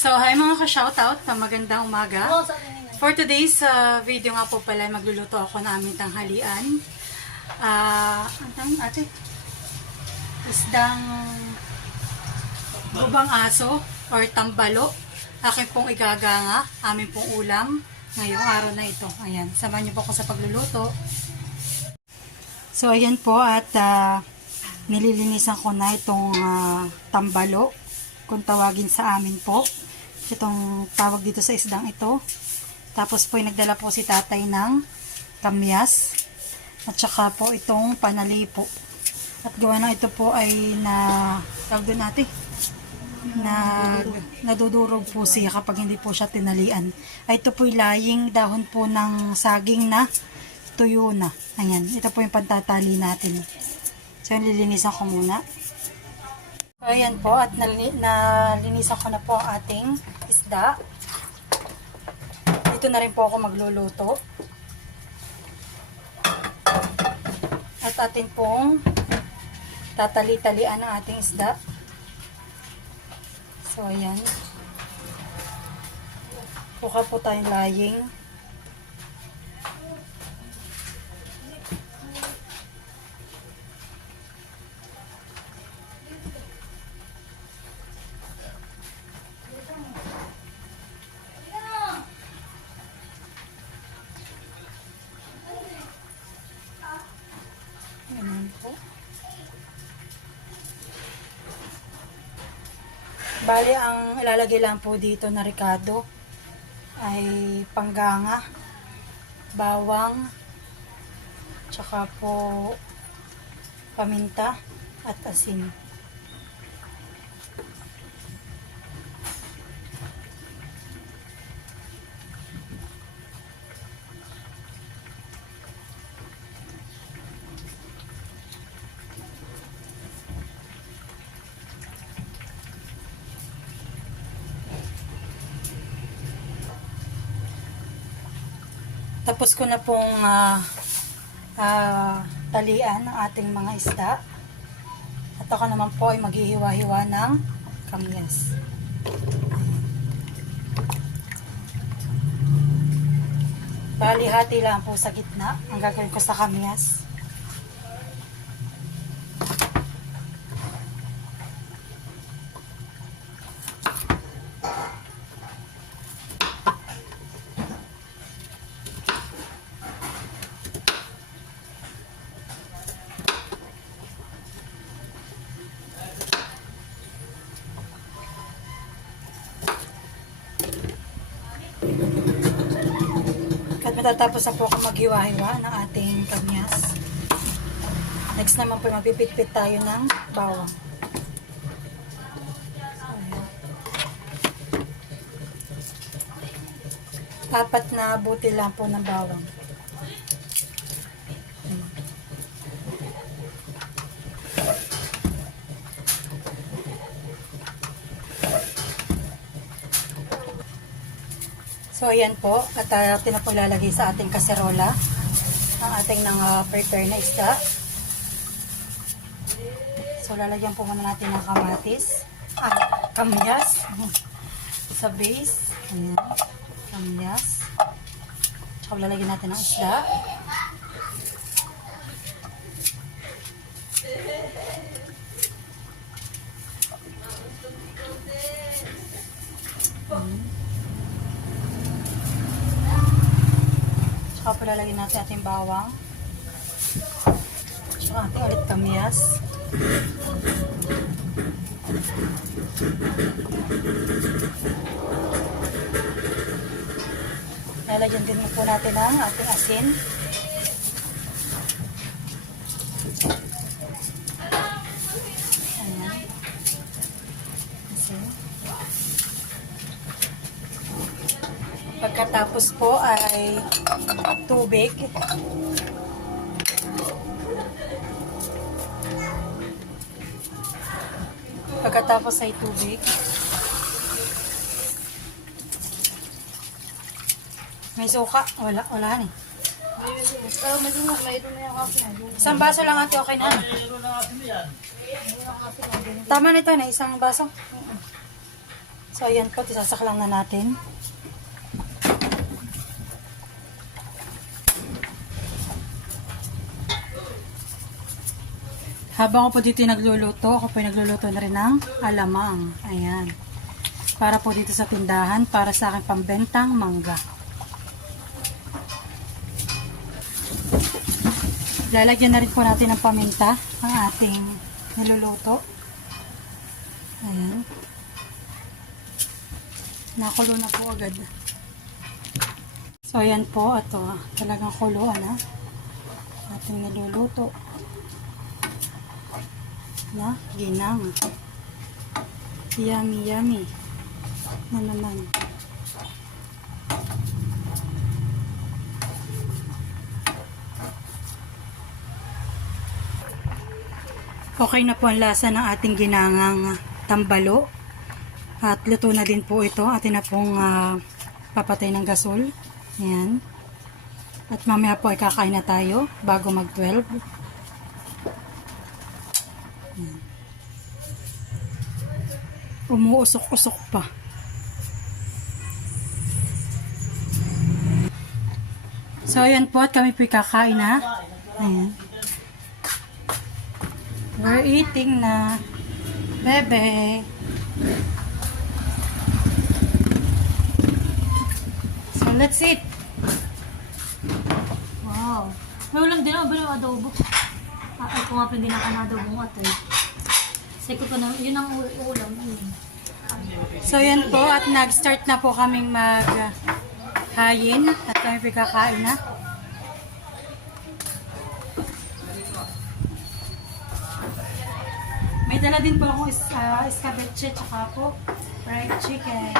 So, hi mga ka-shoutout, magandang umaga. For today's video nga po pala, magluluto ako ng aming tanghalian. Ang ate? Isdang gubang aso or tambalo. Akin pong igaganga, amin pong ulam ngayong araw na ito. Ayan, samahan niyo po ako sa pagluluto. So, ayan po at nililinisan ko na itong tambalo, kung tawagin sa amin po. Itong tawag dito sa isdang ito. Tapos po nagdala po si tatay ng kamyas at saka po itong panalipo. At gawa na ito po ay tawag doon natin, nadudurog po siya kapag hindi po siya tinalian. Ay ito po laying dahon po ng saging na tuyo na. Ayan, ito po yung pantatali natin. So lilinisan ko muna. So, ayan po, at nalinisan ko na po ang ating isda. Dito na rin po ako magluluto. At atin pong tatali-talian ang ating isda. So, ayan. Kuha po tayong laying. Bali, ang ilalagay lang po dito na ricado ay pangganga, bawang, tsaka po paminta at asin. Tapos ko na pong talian ang ating mga isda. At ako naman po ay maghihiwa-hiwa ng kamyas. Bali, hati lang po sa gitna ang gagawin ko sa kamyas. At matatapos na po ako maghiwa-hiwa ng ating kamyas. Next naman po mapipitpit tayo ng bawang. Apat na butil lang po ng bawang. So, ayan po. At atin na po ilalagay sa ating kaserola ang ating prepare na isda. So, lalagyan po muna natin ng kamatis. Kamyas. Sa base. Ayan. Kamyas. Tsaka lalagyan natin ng isda. Tsaka po lalagyan natin ating bawang. Tsaka ating ulit kamyas. Lalagyan din po natin ang ating asin. Ayan. Asin. Pagkatapos po ay tubig. Pagkatapos ay tubig. May suka. Wala eh. Isang baso lang ate, okay na. Tama na ito na, isang baso. So, ayan po, isasaklang na natin. Habang ako po dito nagluluto, ako po nagluluto na rin ng alamang. Ayan. Para po dito sa tindahan, para sa aking pambentang mangga. Lalagyan na rin po natin ng paminta ang ating niluluto. Ayan. Nakulo na po agad. So, ayan po. Ito, talagang kuluan ha. Ating niluluto. Na ginang. Yummy, yummy. Na naman. Okay na po ang lasa ng ating ginangang tambalo. At luto na din po ito. Atin na pong papatay ng gasol. Ayan. At mamaya po ay kakain na tayo bago mag-12. Umuusok-usok pa. So, ayan po at kami po kakain na. Ayan. We're eating na. Bebe. So, let's eat. Wow. May ulam din ako ba yung adobo? Ay, kung nga pwede na ka na adobo mo atay. Seko ko na, yun ang ulam. So, yan po. At nag-start na po kaming mag-hayin. At kami kakain na. May dala din po akong escabeche tsaka po fried chicken.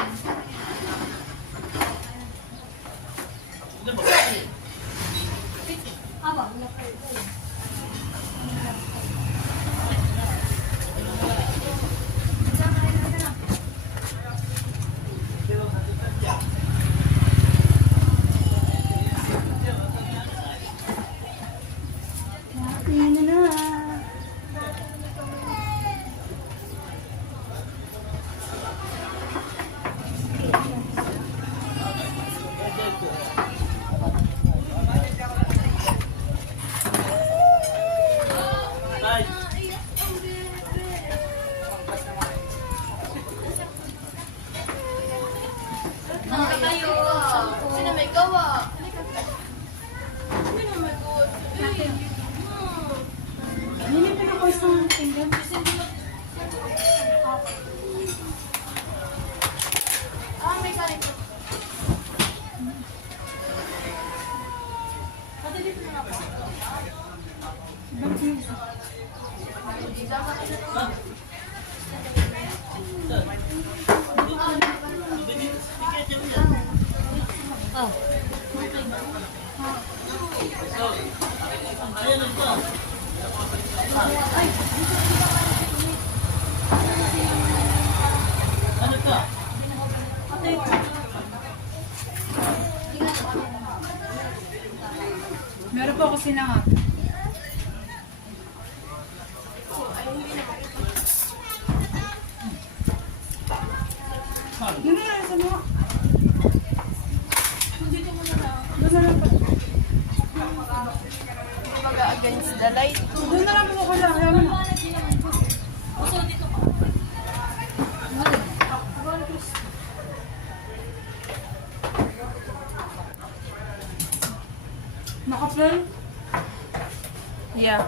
Aba, wala pa. Yan na na. Sino may gawa? Hindi pa na ko isang tinggan. May kanin po. Meron po ako sinangap. Yun na lang sa mga. Doon na lang po. Kumbaga against the light. Doon na lang po ko lang. Ayaw mo na. Naka-play? Yeah.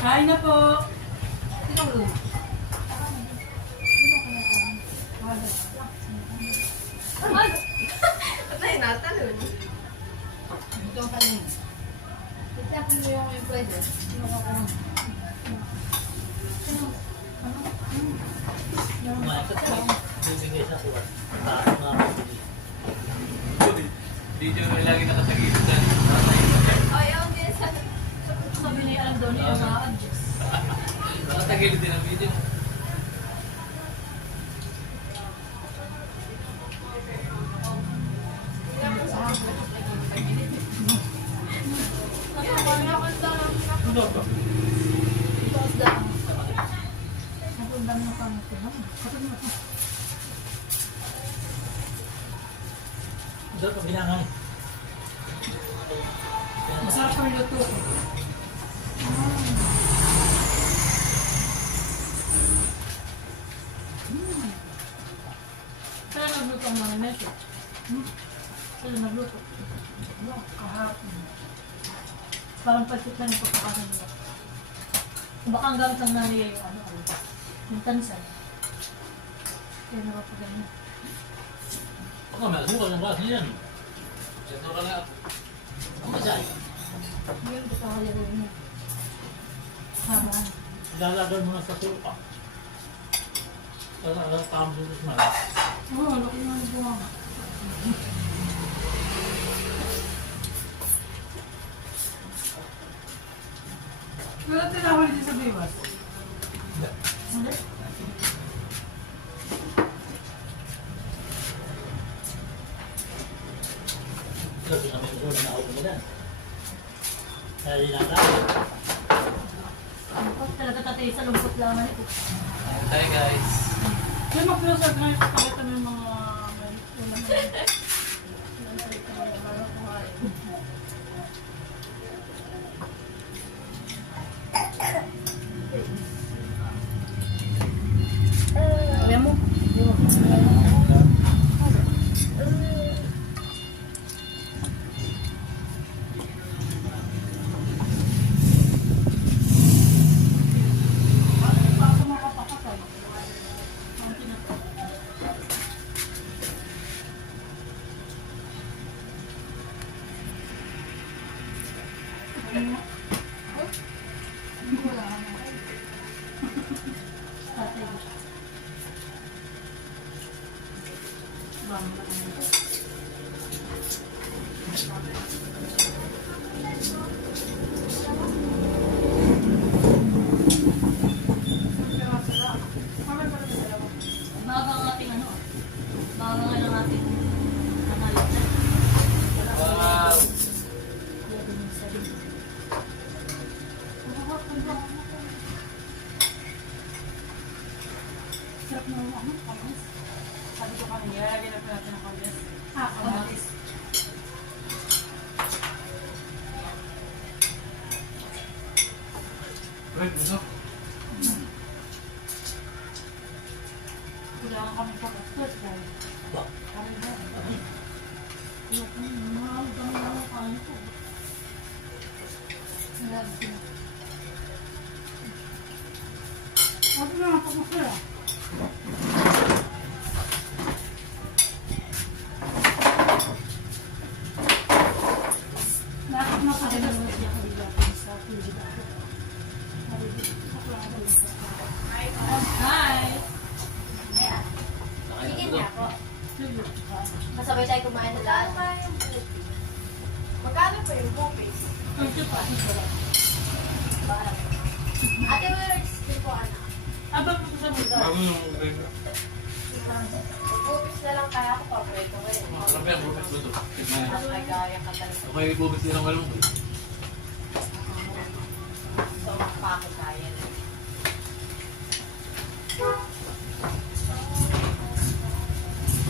Kain na po. Ay! Patay na, talon. Ito ang kanin. Ito mo yung pwede. Video mo lagi nakatagilid dyan. Ayaw din sa... Sabi niya alam daw niya ma-adjust. Nakatagilid din ang video. Baba. Tapos daan. Ang dami ng pangit ko. Kapag mo. Masarap ang binangan. Masarap ang luto. Kaya nagluto ang mga meso. Kaya nagluto. Kahapon. Parang pagkit lang yung pagkakasan nila. Baka ang gamit ng nanay yung ano, yung tansan. Kaya nakapagano. Ako, may asukal ng klase yan. Ito ka na. Ang masay. Yun, gusto ko kaya rin niya. Habaan. Lalagan mo na sa tupa. Lalagan pa ang butos man. Oo, laki nga ng buwan. Wala tinahuli din sa biwas. Hindi. Kasi kami ulo na ako nila. Kaya dinalagan. Lungkot talaga tatay sa lungkot lang ito. Hi guys. Kaya mag-close up na ipakita mo yung mga ulam na yun. Kaya mo. Tatay. Baga ang ating ano. Baga nga ng ating analysis. Wow. Kaya din yung sabi. Sarap na ano, kamis. Sabi ko kanina, nilalagyan na natin ng kamis. Kamis. Wait, gusto? Kailangan kami pag-split dahil. Kami na. Mahal kami ng kain ko. Huwag na nga pag-split. Lahat na Sabi pag-split. naman siya kaligatin sa piligid ako. Hi! Sige niya po. Masabay tayo kumain na lahat. Magkano pa yung bupis? Ito pa. Ate, works din po anak. Abang ko sa mga. Bago yung okay. Bupis na lang kaya ako paborito ko rin. Sarap yan, bubis mo ito. Tignan Mas niyo. may gaya ka talaga. Okay, bubis din ang walong ko. So, pa ako kaya na.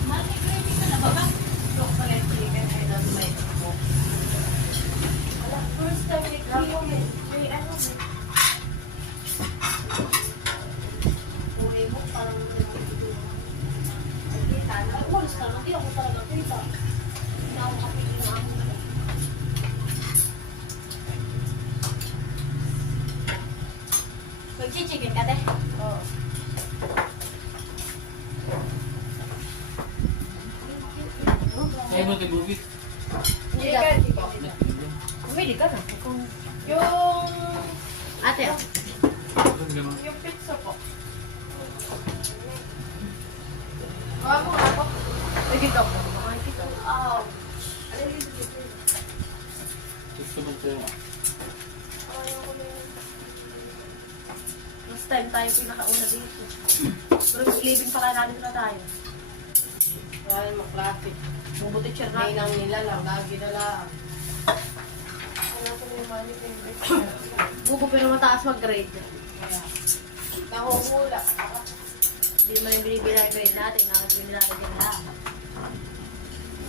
Mati, gravy ka na ba ba? Look pa rin chicken, I don't like mo. Wala, first time ni Cleo, may ano, uwi mo, parang nakikita na. Umalis ka, hindi ako talaga kita. Hindi ako kapitin ako. Magchichicken ka, te? Oo. Kaya mo tayo bubis. Chicken. Bumili ka na. Yung... Ate, oh. Yung pizza po. Mo ako. Nagkita ko. Nakikita ko. Gusto mo tayo. Last time tayo pinakauna dito. Pero living pala natin na tayo. Wala yung maklapit. Mabuti siya na. May nang nila lang. Lagi na lang. Ano ko yung Buko pero mataas mag-grade. Nahumula. Hindi naman yung binibila yung grade natin. Nakakabili natin din lahat.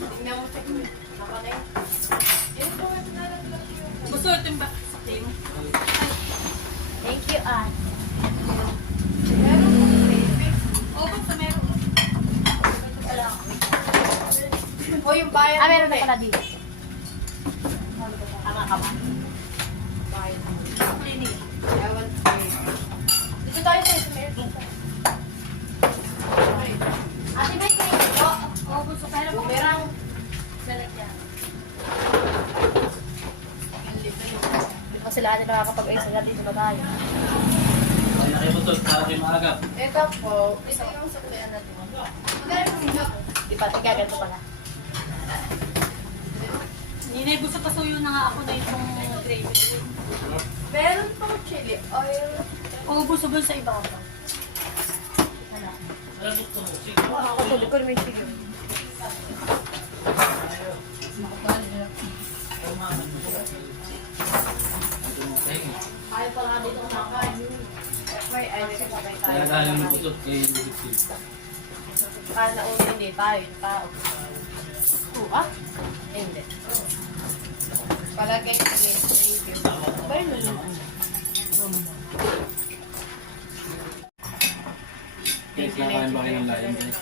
Tingnan mo sa grade. Naka na yun. Yan po, nalaglag yung... Gusto ito yung sa team. Thank you, Ann. Meron po, baby. Oo, basta meron. O yung bayan Ah, meron na pala dito. Tama ka ba? Bayan mo. Clinic. Ewan. Dito tayo sa meron. Ate, may clinic po. Oo, gusto kaya na po. Bumerang. Select yan. Di ba sila ate nakakapag-ayos na dito ba tayo? Kaya na kayo butol, para kayo maagap. Ito po, ito yung saklian natin. Magkano yung hingap? Di ba, tiga ganito pala. Ninay, gusto pasuyo na nga ako na itong gravy. Meron pong chili oil. Oo, gusto ba sa iba ko? Ano gusto mo? Sige. Ako tuloy ko naman chili. Ayaw pa nga dito kumakain. May ayaw sa patay tayo. Kaya dahil yung putot kay Bukit. Kala ko hindi tayo, yung tao. Ah? Hindi. Palagay ko yun. Thank you. Ba yun nun? Guys, nakain ba kayo ng layan guys?